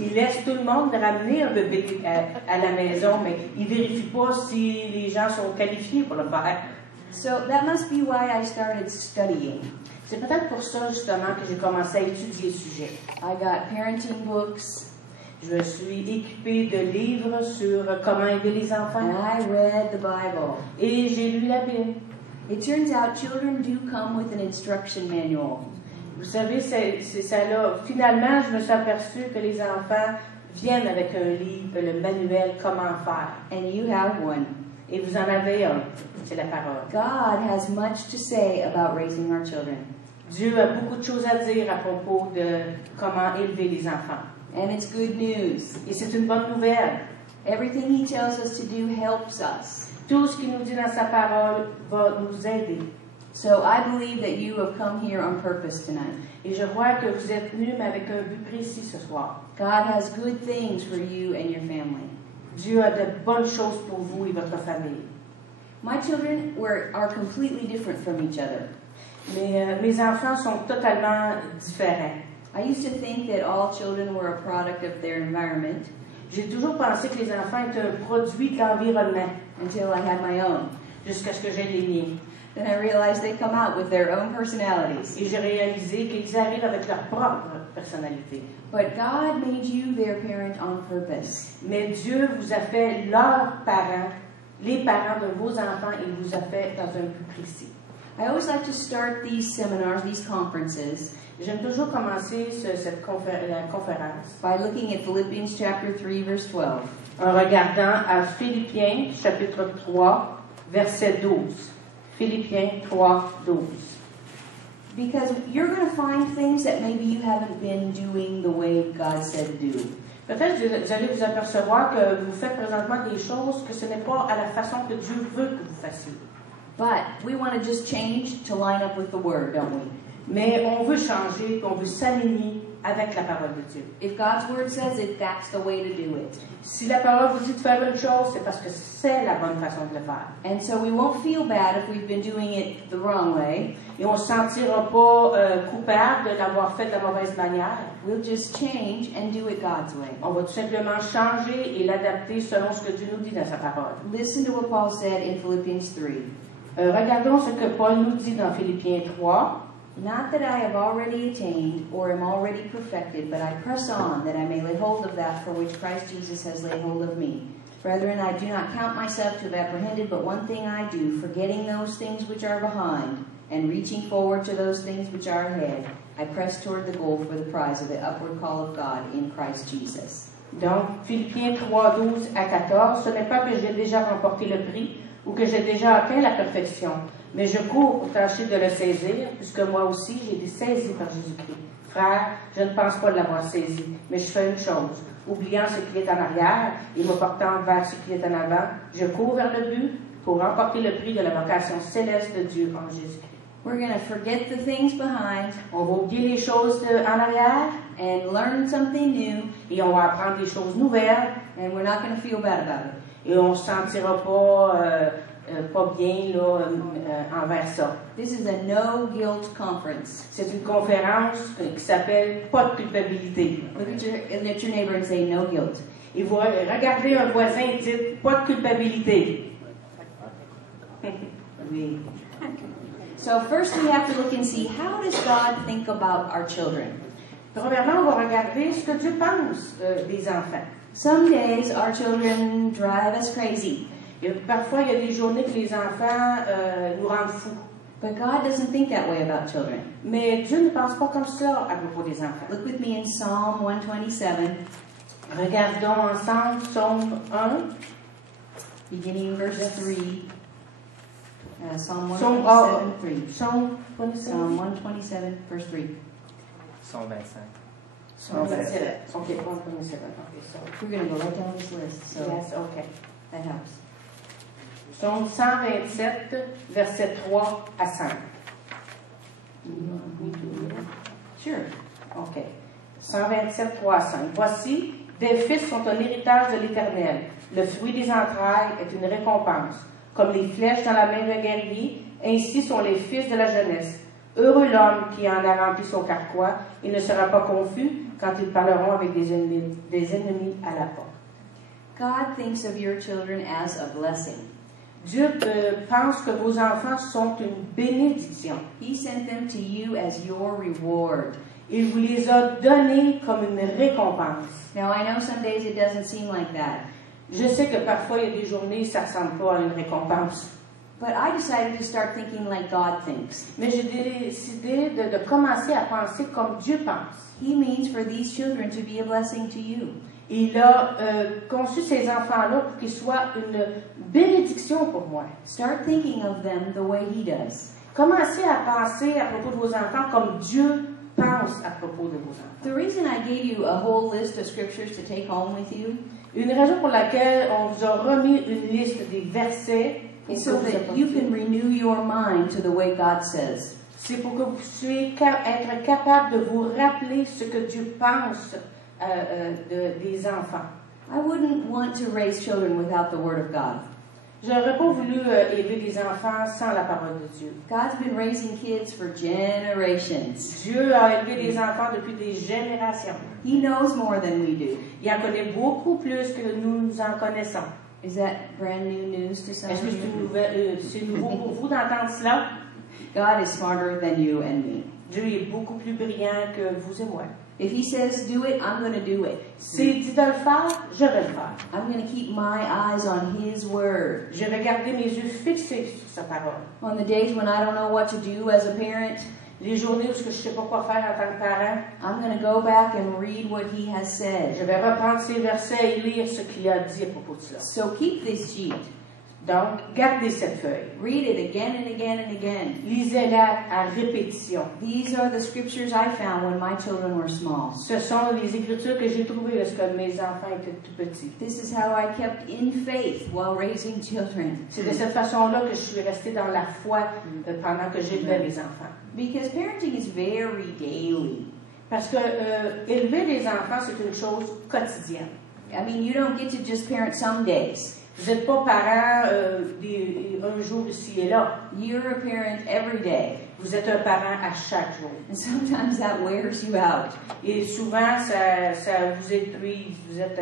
Il laisse tout le monde ramener un bébé à la maison, mais il ne vérifie pas si les gens sont qualifiés pour le faire. So that must be why I started studying. C'est peut-être pour ça, justement, que j'ai commencé à étudier le sujet. I got parenting books. Je suis équipée de livres sur comment aider les enfants. And I read the Bible. Et j'ai lu la Bible. It turns out children do come with an instruction manual. Vous savez, c'est ça là. Finalement, je me suis aperçue que les enfants viennent avec un livre, le manuel Comment faire. And you have one. Et vous en avez un. C'est la parole. God has much to say about raising our children. Dieu a beaucoup de choses à dire à propos de comment élever les enfants. And it's good news. Et c'est une bonne nouvelle. Everything He tells us to do helps us. Tout ce qu'il nous dit dans sa parole va nous aider. So I believe that you have come here on purpose tonight. Et je vois que vous êtes venus, mais avec un but précis ce soir. God has good things for you and your family. Dieu a de bonnes choses pour vous et votre famille. My children are completely different from each other. Mes enfants sont totalement différents. I used to think that all children were a product of their environment. J'ai toujours pensé que les enfants étaient un produit de l'environnement. Until I had my own. Jusqu'à ce que j'aie les miens. Then I realized they come out with their own personalities. Et j'ai réalisé qu'ils arrivent avec leur propre personnalité. But God made you their parent on purpose. Mais Dieu vous a fait leurs parents, les parents de vos enfants, il vous a fait dans un but précis. I always like to start these seminars, these conferences, J'aime toujours commencer la conférence by looking at Philippians chapter 3, verse 12. en regardant à Philippiens chapitre 3, verset 12. Philippiens 3, 12. Because you're going to find things that maybe you haven't been doing the way God said to do. Peut-être que vous allez vous apercevoir que vous faites présentement des choses que ce n'est pas à la façon que Dieu veut que vous fassiez. But we want to just change to line up with the Word, don't we? Mais on veut changer, on veut s'aligner avec la parole de Dieu. If God's Word says it, that's the way to do it. Si la parole vous dit de faire une chose, c'est parce que c'est la bonne façon de le faire. And so we won't feel bad if we've been doing it the wrong way. Et on ne se sentira pas coupable de l'avoir fait de la mauvaise manière. We'll just change and do it God's way. On va tout simplement changer et l'adapter selon ce que Dieu nous dit dans sa parole. Listen to what Paul said in Philippians 3. Regardons ce que Paul nous dit dans Philippiens 3. Not that I have already attained or am already perfected, but I press on that I may lay hold of that for which Christ Jesus has laid hold of me. Brethren, I do not count myself to have apprehended, but one thing I do, forgetting those things which are behind, and reaching forward to those things which are ahead, I press toward the goal for the prize of the upward call of God in Christ Jesus. Donc, Philippiens 3, 12 à 14, ce n'est pas que j'ai déjà remporté le prix ou que j'ai déjà atteint la perfection, mais je cours pour tâcher de le saisir, puisque moi aussi j'ai été saisi par Jésus-Christ. Frère, je ne pense pas l'avoir saisi, mais je fais une chose. Oubliant ce qui est en arrière et me portant vers ce qui est en avant, je cours vers le but pour remporter le prix de la vocation céleste de Dieu en Jésus-Christ. We're going to forget the things behind. On va oublier les choses en arrière and learn something new. Et on va apprendre des choses nouvelles. And we're not going to feel bad about it. Et on ne se sentira pas bien là, envers ça. This is a no guilt conference. C'est une conférence qui s'appelle Pas de culpabilité. Look at your neighbor and say no guilt. Et vous regardez un voisin et dites Pas de culpabilité. Oui. So first we have to look and see, how does God think about our children? Premièrement, on va regarder ce que Dieu pense des enfants. Some days our children drive us crazy. Parfois, il y a des journées que les enfants nous rendent fous. But God doesn't think that way about children. Mais Dieu ne pense pas comme ça à propos des enfants. Look with me in Psalm 127. Regardons ensemble Psaume 1. Beginning in verse 3. Psalm 127, 3. Psalm 127, verse 3. Psalm 25. Psalm 27. Okay, 127. Okay, so we're going to go right down this list. So yes, okay. That helps. Psalm 127, versets 3 à 5. Sure. OK. 127, 3 à 5. Voici, des fils sont un héritage de l'Éternel. Le fruit des entrailles est une récompense. Comme les flèches dans la main d'un guerrier, ainsi sont les fils de la jeunesse. Heureux l'homme qui en a rempli son carquois, il ne sera pas confus quand ils parleront avec des ennemis à la porte. God thinks of your children as a blessing. Dieu pense que vos enfants sont une bénédiction. He sent them to you as your reward. Il vous les a donnés comme une récompense. Now, I know some days it doesn't seem like that, Je sais que parfois, il y a des journées, ça ne ressemble pas à une récompense. but I decided to start thinking like God thinks. Mais j'ai décidé de commencer à penser comme Dieu pense. He means for these children to be a blessing to you. Il a conçu ces enfants-là pour qu'ils soient une bénédiction pour moi. Start thinking of them the way He does. Commencez à penser à propos de vos enfants comme Dieu pense à propos de vos enfants. The reason I gave you a whole list of scriptures to take home with you Une raison pour laquelle on vous a remis une liste des versets pour is que so vous that you apportiez. can renew your mind to the way God says. C'est pour que vous puissiez être capable de vous rappeler ce que Dieu pense des enfants. I wouldn't want to raise children without the Word of God. J'aurais pas voulu élever des enfants sans la parole de Dieu. God's been raising kids for generations. Dieu a élevé des enfants depuis des générations. He knows more than we do. Il en connaît beaucoup plus que nous en connaissons. Is that brand new news to some Est-ce que of you? c'est nouveau pour vous d'entendre cela? God is smarter than you and me. Dieu est beaucoup plus brillant que vous et moi. If He says do it, I'm going to do it. S'il dit de le faire, je vais le faire. I'm going to keep my eyes on His Word. Je vais garder mes yeux fixés sur sa parole. On the days when I don't know what to do as a parent, Les journées où je ne sais pas quoi faire en tant que parent, I'm going to go back and read what He has said. je vais reprendre ces versets et lire ce qu'il a dit à propos de cela. So keep this sheet. Donc, gardez cette feuille. Read it again and again and again. Lisez-la à répétition. These are the scriptures I found when my children were small. Ce sont les écritures que j'ai trouvées lorsque mes enfants étaient tout petits. This is how I kept in faith while raising children. C'est de cette façon-là que je suis restée dans la foi pendant que j'élevais mes enfants. Because parenting is very daily. Parce que élever des enfants, c'est une chose quotidienne. I mean, you don't get to just parent some days. Vous n'êtes pas parent un jour ici et là. You're a parent every day. Vous êtes un parent à chaque jour. And sometimes that wears you out. Et souvent, ça vous épuise, vous êtes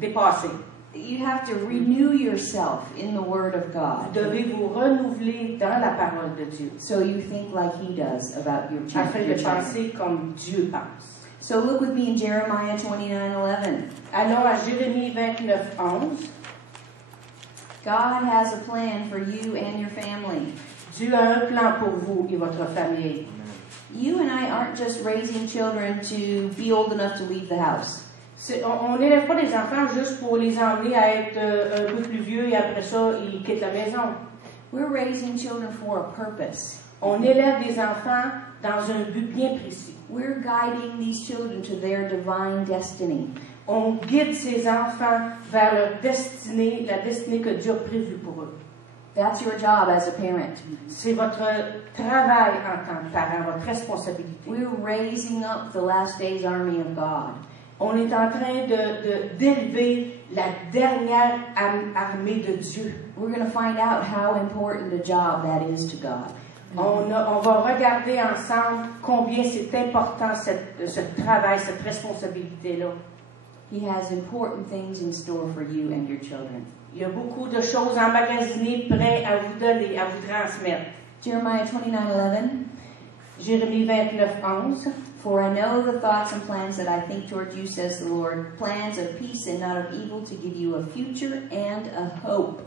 dépassé. You have to renew yourself in the Word of Vous God. devez vous renouveler dans la parole de Dieu, So you think like He does about your afin de children. penser comme Dieu pense. So look with me in Jeremiah 29:11. Allons à Jérémie 29:11. God has a plan for you and your family. Dieu a un plan pour vous et votre famille. You and I aren't just raising children to be old enough to leave the house. On n'élève pas les enfants juste pour les emmener à être un peu plus vieux et après ça, ils quittent la maison. We're raising children for a purpose. On élève des enfants dans un but bien précis. We're guiding these children to their divine destiny. On guide ces enfants vers leur destinée, la destinée que Dieu a prévue pour eux. That's your job as a parent. C'est votre travail en tant que parent, votre responsabilité. We're raising up the last days army of God. On est en train d'élever la dernière armée de Dieu. We're going to find out how important a job that is to God. On va regarder ensemble combien c'est important ce travail, cette responsabilité-là. He has important things in store for you and your children. Il y a beaucoup de choses emmagasinées, prêtes à vous donner, à vous transmettre. Jeremiah 29:11. Jérémie 29:11. For I know the thoughts and plans that I think toward you, says the Lord, plans of peace and not of evil, to give you a future and a hope.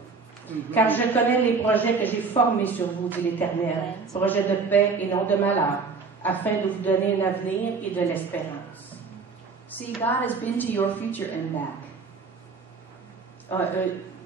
Car je connais les projets que j'ai formés sur vous, dit l'Éternel, projets de paix et non de malheur, afin de vous donner un avenir et de l'espérance. See, God has been to your future and back.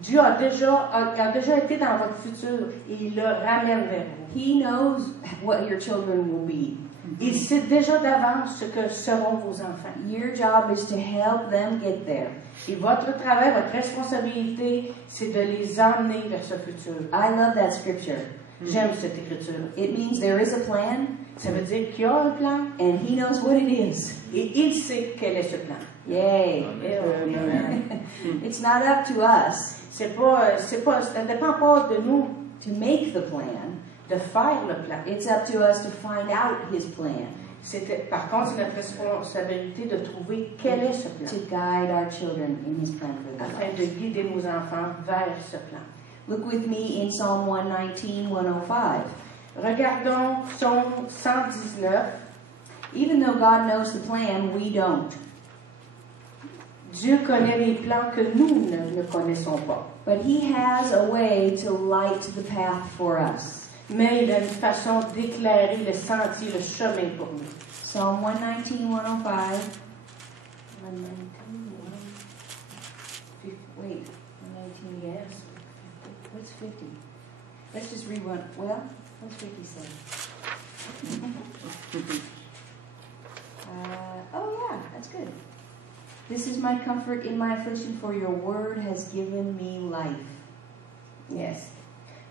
Dieu a déjà été dans votre futur et il le ramène vers vous. He knows what your children will be. Il sait déjà d'avance ce que seront vos enfants. Your job is to help them get there. Et votre travail, votre responsabilité, c'est de les emmener vers ce futur. I love that scripture. J'aime cette écriture. It means there is a plan, Ça veut dire qu'il y a un plan and He knows what it is. et il sait quel est ce plan. Yay. It's not up to us Ça ne dépend pas de nous to make the plan. de faire le plan. It's up to us to find out His plan. Par contre, c'est notre responsabilité de trouver quel est ce plan, to guide our children in His plan for their afin lives. de guider nos enfants vers ce plan. Look with me in Psalm 119, 105. Regardons Psaume 119. Even though God knows the plan, we don't. Dieu connaît les plans que nous ne connaissons pas. But He has a way to light the path for us. Mais il a une façon d'éclairer le sentier, le chemin pour nous. Psalm 119, 105. Wait, 119, yes. What's 50? Let's just read one. Well, what's 50 say? Oh, yeah, that's good. This is my comfort in my affliction, for your word has given me life. Yes.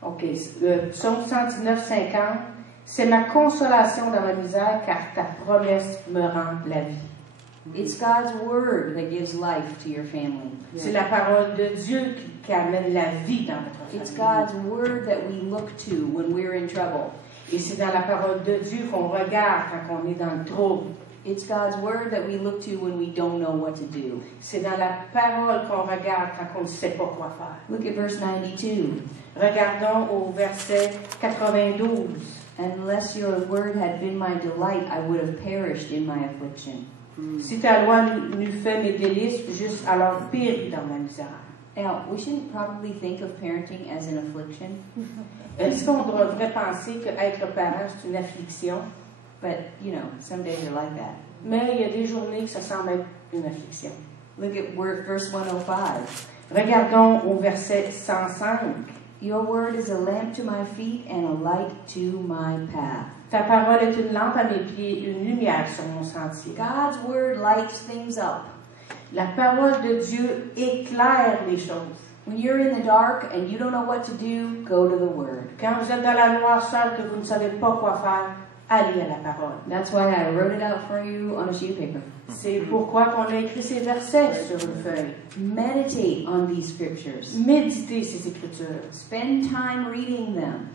OK. Le Psaume 119, 50. C'est ma consolation dans ma misère, car ta promesse me rend la vie. It's God's word that gives life to your family. C'est la parole de Dieu qui amène la vie dans votre famille. It's God's word that we look to when we're in trouble. Et c'est dans la parole de Dieu qu'on regarde quand on est dans le trouble. It's God's word that we look to when we don't know what to do. C'est dans la parole qu'on regarde quand on ne sait pas quoi faire. Look at verse 92. Regardons au verset 92. Unless your word had been my delight, I would have perished in my affliction. Si ta loi n'eût fait mes délices, j'eusse alors péri dans ma misère. Now, we shouldn't probably think of parenting as an affliction, Est-ce qu'on devrait penser qu'être parent, c'est une affliction? but, you know, some days are like that. Mais il y a des journées que ça semble être une affliction. Look at verse 105. Regardons au verset 105. Your word is a lamp to my feet and a light to my path. Ta parole est une lampe à mes pieds, une lumière sur mon sentier. God's word lights things up. La parole de Dieu éclaire les choses. When you're in the dark and you don't know what to do, go to the word. Quand vous êtes dans la noirceur, que vous ne savez pas quoi faire, allez à la parole. That's why I wrote it out for you on a sheet of paper. C'est pourquoi qu'on a écrit ces versets sur une feuille. Meditate on these scriptures. Méditez ces Écritures. Spend time reading them.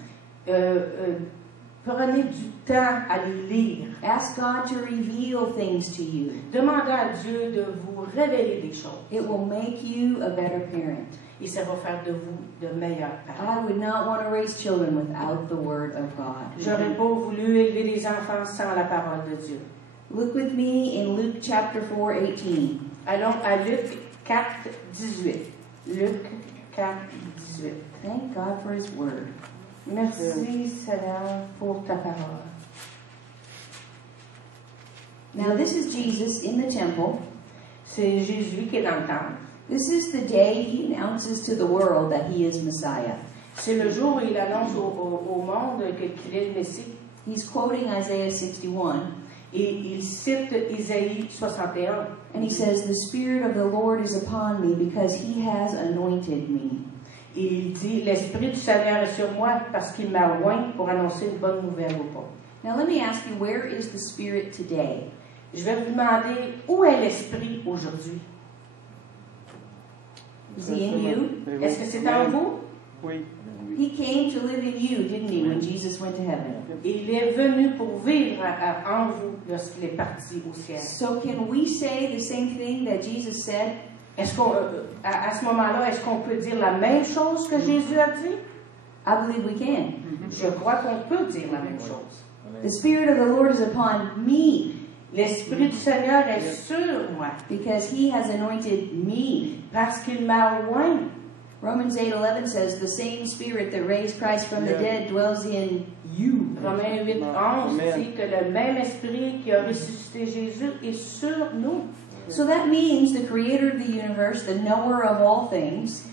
Prenez du temps à les lire. Ask God to reveal things to you. Demandez à Dieu de vous révéler des choses. It will make you a better parent. Et ça va faire de vous de meilleurs parents. I would not want to raise children without the word of God. J'aurais pas voulu élever des enfants sans la parole de Dieu. Look with me in Luke chapter 4:18. Allons à Luc 4, 18. Luc 4, 18. Thank God for His word. Merci Seigneur pour ta parole. Now this is Jesus in the temple. C'est Jésus qui est dans le temple. This is the day He announces to the world that He is Messiah. C'est le jour où il annonce au monde qu'il est le Messie. He's quoting Isaiah 61. Et il cite Isaïe 61. And He says, "The Spirit of the Lord is upon me because He has anointed me." Et il dit, l'Esprit du Seigneur est sur moi parce qu'il m'a oint pour annoncer une bonne nouvelle aux pauvres. Now let me ask you, where is the Spirit today? Je vais vous demander, où est l'Esprit aujourd'hui? Is He in you? Est-ce que c'est en vous? Oui. He came to live in you, didn't He, when Jesus went to heaven? Et il est venu pour vivre en vous lorsqu'il est parti au ciel. So can we say the same thing that Jesus said? Est-ce qu'on, à ce moment-là, est-ce qu'on peut dire la même chose que Jésus a dit? I believe we can. Je crois qu'on peut dire la même chose. The Spirit of the Lord is upon me L'Esprit du Seigneur est sur moi because He has anointed me. parce qu'il m'a oint. Romans 8:11 says, "The same Spirit that raised Christ from the dead dwells in you." Romains 8, 11 dit que le même Esprit qui a ressuscité Jésus est sur nous. So that means the Creator of the universe, the knower of all things,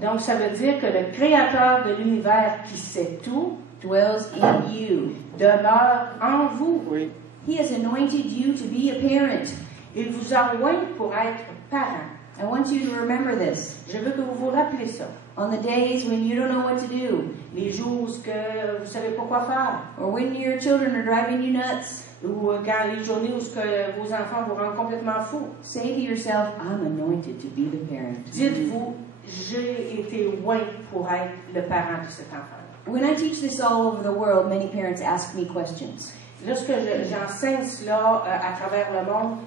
Donc ça veut dire que le Créateur de l'univers qui sait tout dwells in you. demeure en vous. Oui. He has anointed you to be a parent. Il vous a oint pour être parent. I want you to remember this. Je veux que vous vous rappelez ça. On the days when you don't know what to do, Les jours où que vous ne savez pas quoi faire, or when your children are driving you nuts, ou quand les journées où que vos enfants vous rendent complètement fou, say to yourself, "I'm anointed to be the parent." dites-vous, j'ai été oint pour être le parent de cet enfant. When I teach this all over the world, many parents ask me questions. Lorsque j'enseigne cela à travers le monde,